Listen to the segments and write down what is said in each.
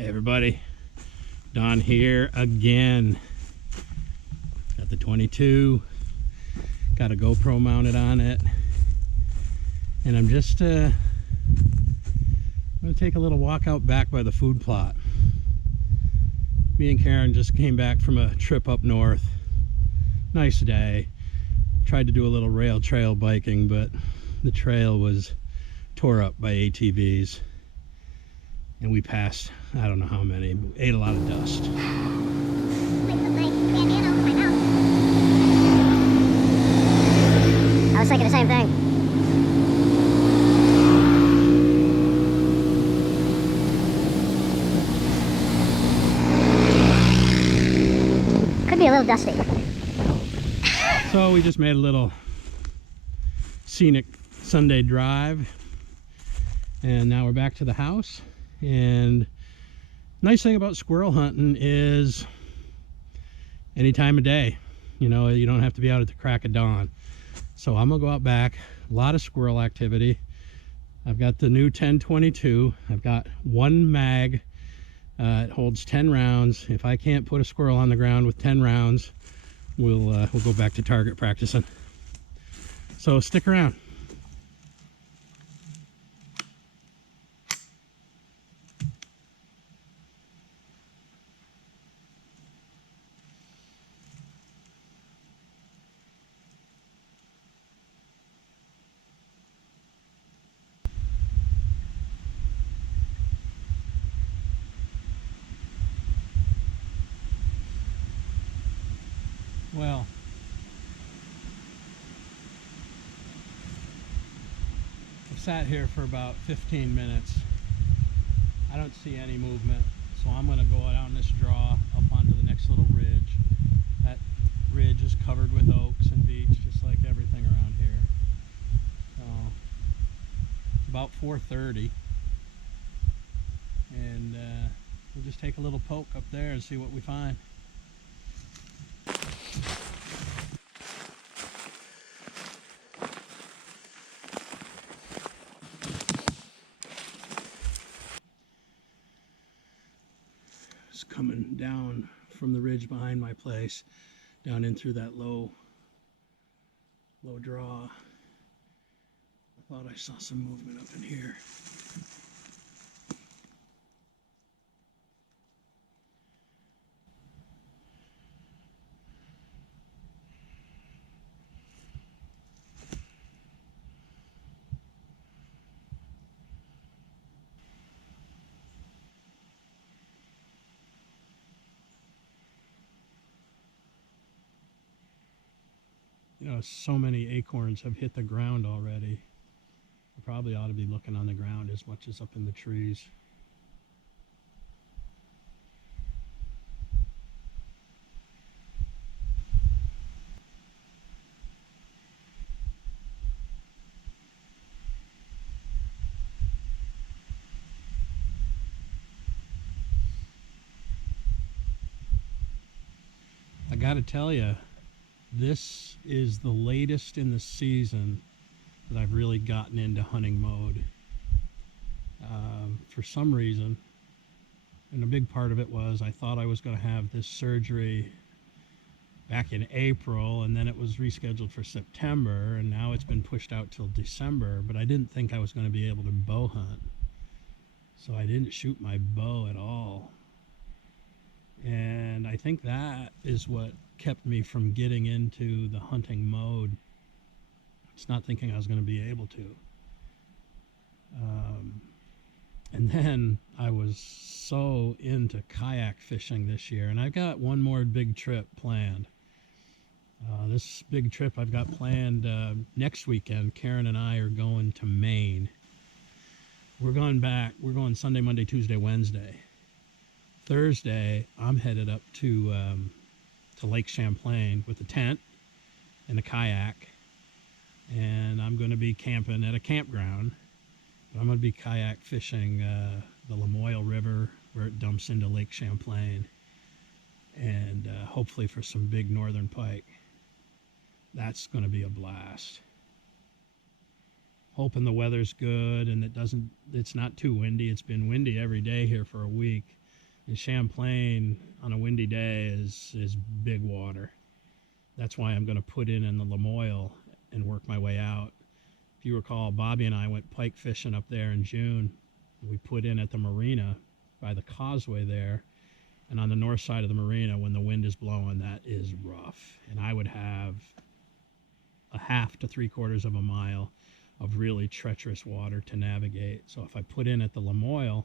Hey everybody, Don here again. Got the 22, got a GoPro mounted on it, and I'm just going to take a little walk out back by the food plot. Me and Karen just came back from a trip up north. Nice day. Tried to do a little rail trail biking, but the trail was tore up by ATVs. And we passed, I don't know how many, ate a lot of dust. I was thinking the same thing. Could be a little dusty. So we just made a little scenic Sunday drive, and now we're back to the house. And nice thing about squirrel hunting is any time of day, you know, you don't have to be out at the crack of dawn. So I'm gonna go out back, a lot of squirrel activity. I've got the new 10-22. I've got one mag. It holds 10 rounds. If I can't put a squirrel on the ground with 10 rounds, we'll go back to target practicing. So stick around. Well, I've sat here for about 15 minutes. I don't see any movement, so I'm going to go down this draw up onto the next little ridge. That ridge is covered with oaks and beech, just like everything around here. So it's about 4:30, and we'll just take a little poke up there and see what we find. Coming down from the ridge behind my place, down in through that low draw. I thought I saw some movement up in here. You know, so many acorns have hit the ground already. I probably ought to be looking on the ground as much as up in the trees. I gotta tell you, this is the latest in the season that I've really gotten into hunting mode. For some reason, and a big part of it was I thought I was going to have this surgery back in April, and then it was rescheduled for September, and now it's been pushed out till December, but I didn't think I was going to be able to bow hunt. So I didn't shoot my bow at all. And I think that is what kept me from getting into the hunting mode. It's not thinking I was going to be able to. And then I was so into kayak fishing this year, and I've got one more big trip planned. This big trip I've got planned next weekend. Karen and I are going to Maine. We're going Sunday, Monday, Tuesday, Wednesday. Thursday, I'm headed up to Lake Champlain with a tent and a kayak, and I'm going to be camping at a campground. I'm going to be kayak fishing the Lamoille River where it dumps into Lake Champlain, and hopefully for some big northern pike. That's going to be a blast. Hoping the weather's good and it's not too windy. It's been windy every day here for a week. And Champlain on a windy day is big water. That's why I'm going to put in the Lamoille and work my way out. If you recall, Bobby and I went pike fishing up there in June. We put in at the marina by the causeway there. And on the north side of the marina, when the wind is blowing, that is rough. And I would have a half to 3/4 of a mile of really treacherous water to navigate. So if I put in at the Lamoille,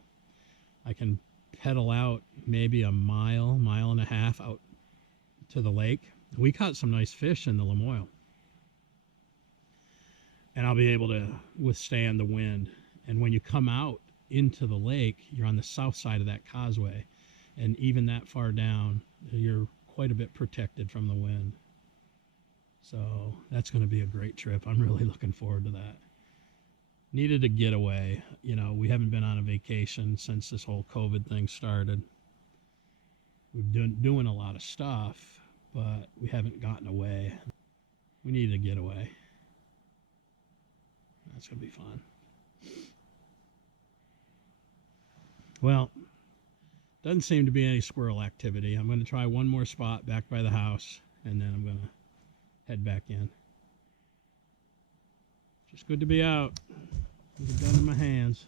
I can pedal out maybe a mile, mile and a half out to the lake. We caught some nice fish in the Lamoille. And I'll be able to withstand the wind. And when you come out into the lake, you're on the south side of that causeway. And even that far down, you're quite a bit protected from the wind. So that's going to be a great trip. I'm really looking forward to that. Needed a getaway. You know, we haven't been on a vacation since this whole COVID thing started. We've been doing a lot of stuff, but we haven't gotten away. We need a getaway. That's going to be fun. Well, doesn't seem to be any squirrel activity. I'm going to try one more spot back by the house, and then I'm going to head back in. Just good to be out with a gun in my hands.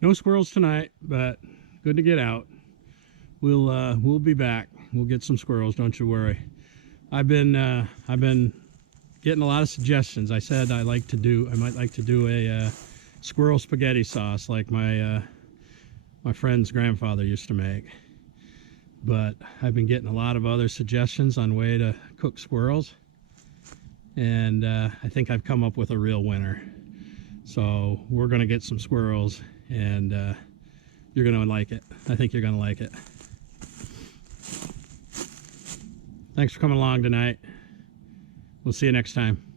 No squirrels tonight, but good to get out. We'll be back. We'll get some squirrels, don't you worry. I've been getting a lot of suggestions. I said I might like to do a squirrel spaghetti sauce like my friend's grandfather used to make. But I've been getting a lot of other suggestions on way to cook squirrels, and I think I've come up with a real winner. So we're gonna get some squirrels, and you're gonna like it. I think you're gonna like it. Thanks for coming along tonight. We'll see you next time.